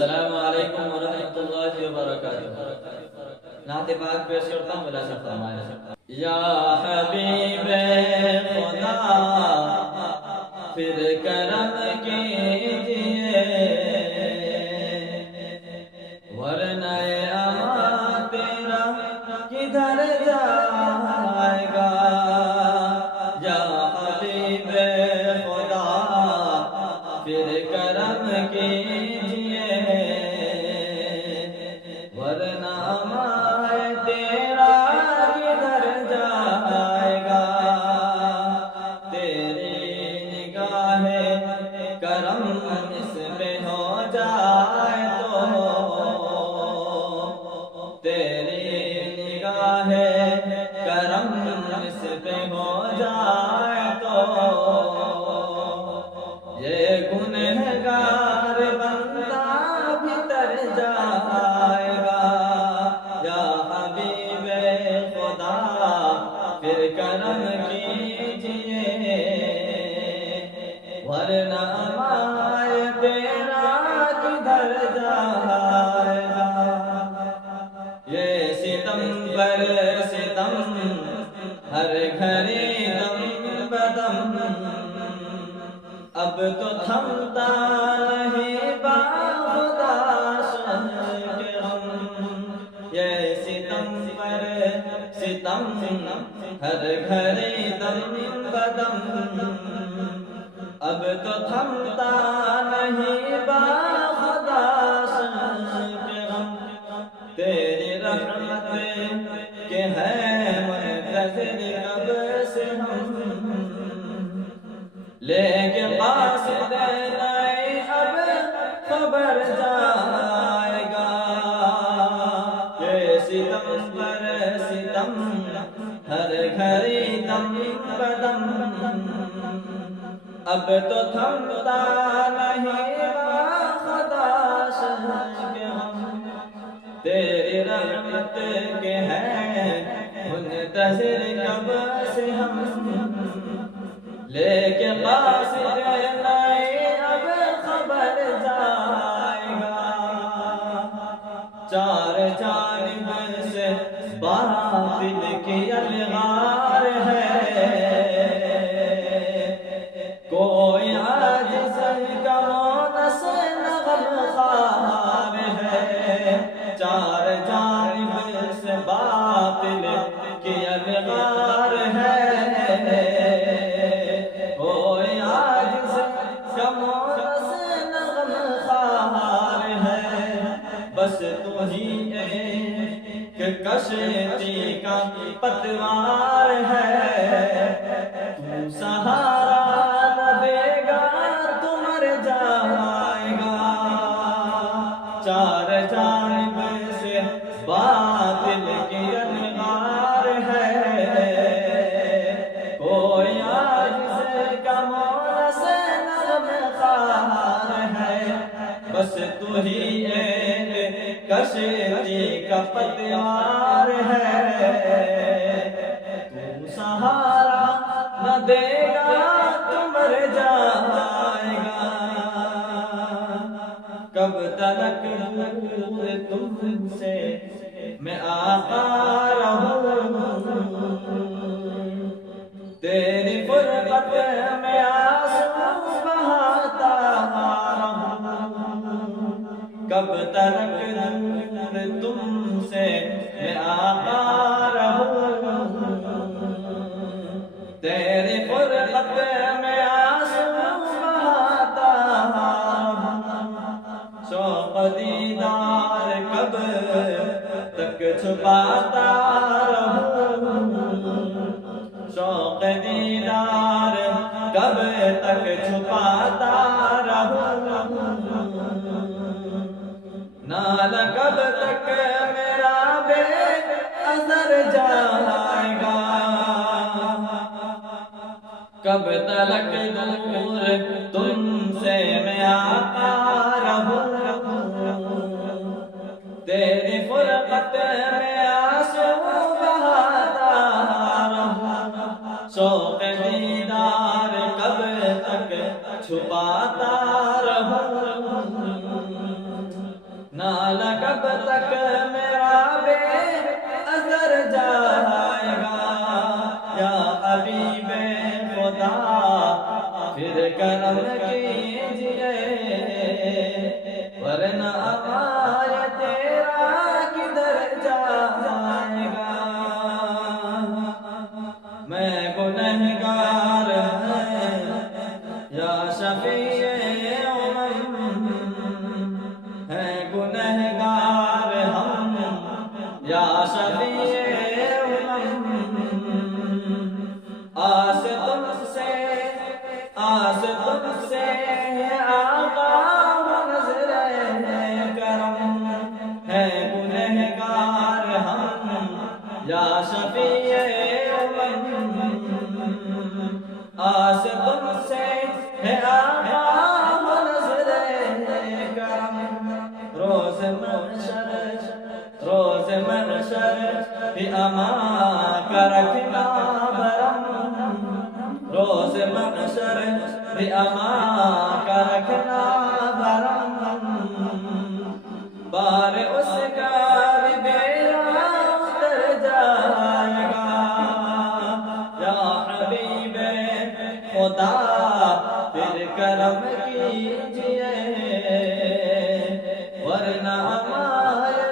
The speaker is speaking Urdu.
السلام علیکم ورحمۃ اللہ وبرکاتہ۔ نعت پاک پیش کرتا ہوں، بلا شرط فرمائیں۔ یا حبیب خدا پھر کرم کیجئے، ورنہ امان تیرا کدھر جائے گا۔ یا حبیب خدا پھر کرم کیجئے، ورنہ امان تیرا کدھر جائے گا۔ تیری نگاہ کرم اس پہ ہو جائے تو، تیری نگاہ کرم اس پہ ہو جائے تو، یہ گنہگار بندہ بھی تر جائے گا۔ یا حبیب خدا پھر کرم کیجئے، ورنہ مائے تیرا کدھر جائے گا۔ یہ ستم پر ستم ہر گھڑی دم بدم، اب تو تھمتا نہیں باخدا شان کے غم۔ یہ ستم پر ستم ہر گھڑی دم بدم، اب تو تھمتا نہیں باخدا شان کے غم۔ تیری رحمت کے ہیں منتظر کب سے ہم، لیکن قاصد نہیں اب خبر جائے گا۔ یہ ستم پر ستم ہر گھڑی دم بدم، اب تو تھمتا نہیں باخدا شان کے غم۔ تیری رحمت کے ہیں منتظر کب سے ہم، لیکن قاصد نہیں اب خبر جائے گا۔ چار جانب سے باطل کی الغار ہے، کوئی عاجز کا مونس نغم خوار ہے۔ چار جانب سے باطل کی الغار ہے، کوئی عاجز کا مونس نغم خوار ہے۔ بس تو ہی ایک کشتی کا پتوار ہے، تو سہارا نہ دے گا تو مر جائے گا۔ چار جانب سے باطل کی الغار ہے، کوئی عاجز کا مونس نغم خوار ہے۔ بس تو ہی ایک کشتی کا پتوار ہے، تو سہارا نہ دے گا تو مر جائے گا۔ کب تلک دور تم سے میں آقا رہوں، تیری فرقت میں آنسو بہاتا رہوں۔ کب تلک دور تم سے میں آقا رہوں، تیری فرقت میں آنسو بہاتا رہوں۔ شوق دیدار کب تک چھپاتا رہوں، شوق دیدار کب تک چھپاتا رہوں۔ نال کب تک میرا بے اثر جائے گا، کب تلک دور تم سے میں آقا رہوں، تیری فرقت میں آنسو بہاتا رہوں۔ شوق دیدار کب تک چھپاتا رہوں، نال کب تک میرا بے اثر جائے گا یا حبیب خدا پھر کرم کیجئے ورنہ ہمارا تیرا کدھر جائے گا میں گنہگار ہوں یا شفیع امم ہے گنہگار ہم یا شفیع امم آس تم سے آقا نظر کرم ہے گنہگار ہم یا شفیع امم آس تم سے ہے آقا نظر کرم روز محشر بھی امان کا رکھنا برم روز محشر بھی امان کا رکھنا برم بار اس کا بھی بیڑا اتر جائے گا یا حبیب خدا پھر کرم کیجئے ورنہ ہمارے